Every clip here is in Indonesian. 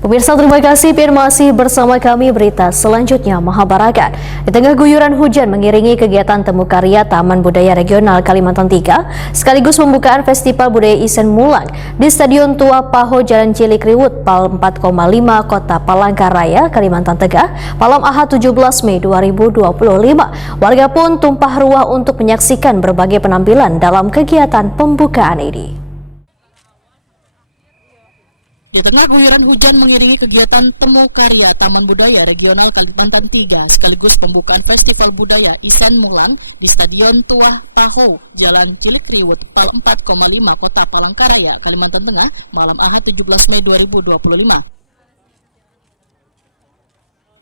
Pemirsa, terima kasih masih bersama kami. Berita selanjutnya, Mahabarakat. Di tengah guyuran hujan mengiringi kegiatan temu karya Taman Budaya Regional Kalimantan 3 sekaligus pembukaan Festival Budaya Isan Mulang di Stadion Tua Paho Jalan Cilikriwut, Pal 4,5 Kota Palangkaraya, Kalimantan Tengah, malam Ahad 17 Mei 2025. Warga pun tumpah ruah untuk menyaksikan berbagai penampilan dalam kegiatan pembukaan ini. Di tengah guyuran hujan mengiringi kegiatan temu karya Taman Budaya Regional Kalimantan 3 sekaligus pembukaan Festival Budaya Isan Mulang di Stadion Tua Paho Jalan Cilikriwut, Pal 4,5 Kota Palangkaraya, Kalimantan Tengah, malam Ahad 17 Mei 2025.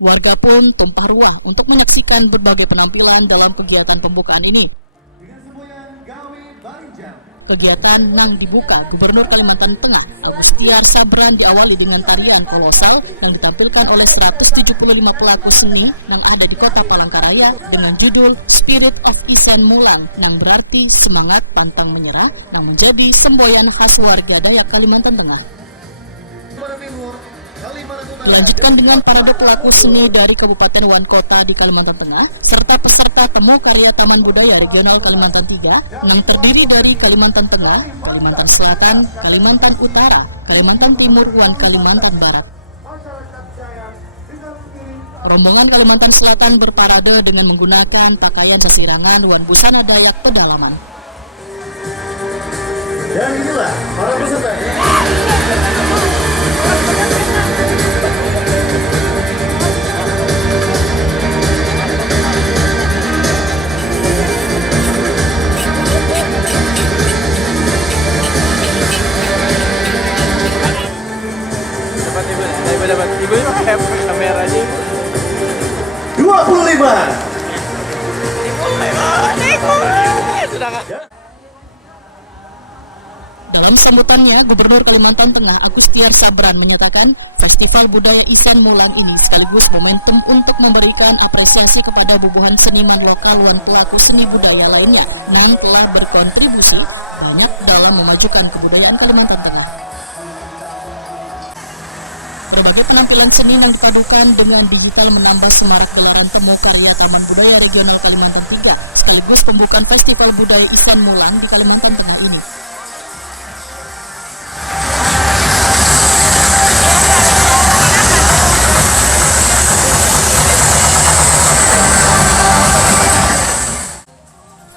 Warga pun tumpah ruah untuk menyaksikan berbagai penampilan dalam kegiatan pembukaan ini. Kegiatan yang dibuka Gubernur Kalimantan Tengah, Agustiar Sabran, diawali dengan tarian kolosal yang ditampilkan oleh 175 pelaku seni yang ada di Kota Palangkaraya dengan judul Spirit of Isan Mulang, yang berarti semangat pantang menyerah, yang menjadi semboyan khas warga Dayak Kalimantan Tengah. Dilanjutkan dengan parade pelaku seni dari Kabupaten Wan Kota di Kalimantan Tengah, serta peserta temu karya Taman Budaya Regional Kalimantan 3 yang terdiri dari Kalimantan Tengah, Kalimantan Selatan, Kalimantan Utara, Kalimantan Timur, dan Kalimantan Barat. Rombongan Kalimantan Selatan berparade dengan menggunakan pakaian sesirangan wan busana Dayak pedalaman. Dan inilah para peserta. Dapat ibu ini pakai kameranya 25. Dalam sambutannya, Gubernur Kalimantan Tengah Agustiar Sabran menyatakan Festival Budaya Isan Mulang ini sekaligus momentum untuk memberikan apresiasi kepada bubuhan seniman lokal dan pelaku seni budaya lainnya yang telah berkontribusi banyak dalam memajukan kebudayaan Kalimantan Tengah. Berbagai penampilan seni yang dipadukan dengan digital menambah semarak gelaran temu karya Taman Budaya Regional Kalimantan 3 sekaligus pembukaan Festival Budaya Isan Mulang di Kalimantan Tengah ini.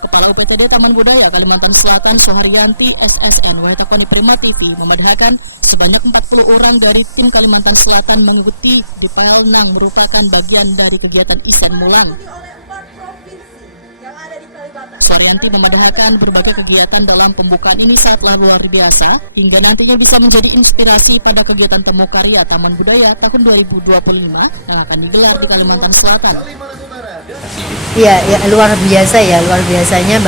Kepala UPTD Taman Budaya Kalimantan Selatan Soharyanti SSN menyatakan di Primo TV memadahkan sebanyak 40 orang dari tim Kalimantan Selatan mengikuti di Palnang merupakan bagian dari kegiatan Isan Mulang. Soharyanti memadahkan berbagai kegiatan dalam pembukaan ini sangatlah luar biasa hingga nantinya bisa menjadi inspirasi pada kegiatan temu karya Taman Budaya tahun 2025 yang akan digelar di Kalimantan Selatan. Ya, luar biasa ya, luar biasanya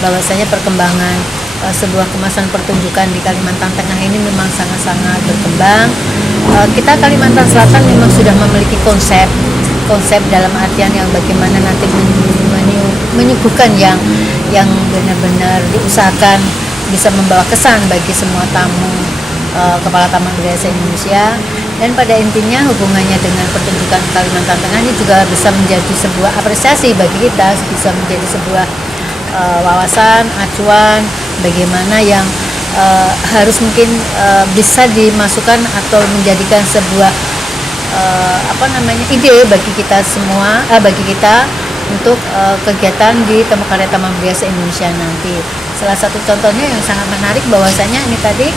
bahwasanya perkembangan sebuah kemasan pertunjukan di Kalimantan Tengah ini memang sangat-sangat berkembang. Kita Kalimantan Selatan memang sudah memiliki konsep dalam artian yang bagaimana nanti menyuguhkan yang benar-benar diusahakan bisa membawa kesan bagi semua tamu Kepala Taman Budaya Indonesia. Dan pada intinya hubungannya dengan pertunjukan Kalimantan Tengah ini juga bisa menjadi sebuah apresiasi bagi kita, bisa menjadi sebuah wawasan, acuan bagaimana yang harus mungkin bisa dimasukkan atau menjadikan sebuah ide bagi kita semua, bagi kita untuk kegiatan di Temu Karya Taman Budaya Indonesia nanti. Salah satu contohnya yang sangat menarik bahwasanya ini tadi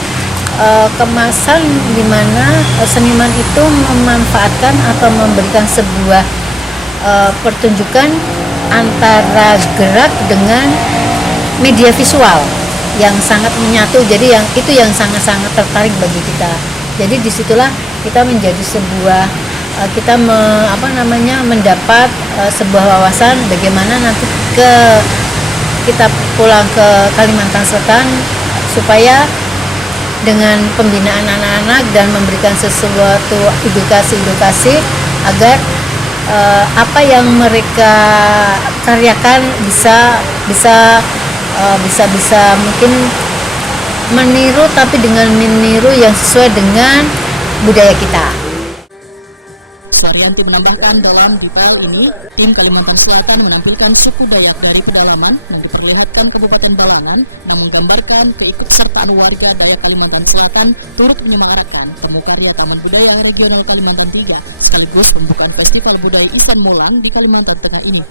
kemasan di mana seniman itu memanfaatkan atau memberikan sebuah pertunjukan antara gerak dengan media visual yang sangat menyatu. Jadi yang sangat-sangat tertarik bagi kita. Jadi disitulah kita menjadi sebuah mendapat sebuah wawasan bagaimana nanti kita pulang ke Kalimantan Selatan supaya dengan pembinaan anak-anak dan memberikan sesuatu edukasi agar apa yang mereka karyakan bisa mungkin meniru, tapi dengan meniru yang sesuai dengan budaya kita. Saryanti menambahkan dalam detail ini, tim Kalimantan Selatan menampilkan suku Dayak dari pedalaman yang diperlihatkan Kabupaten Dalaman, menggambarkan keikutsertaan warga Dayak Kalimantan Selatan turut menyemarakan temu karya Taman Budaya Regional Kalimantan III, sekaligus pembukaan Festival Budaya Isan Molang di Kalimantan Tengah ini.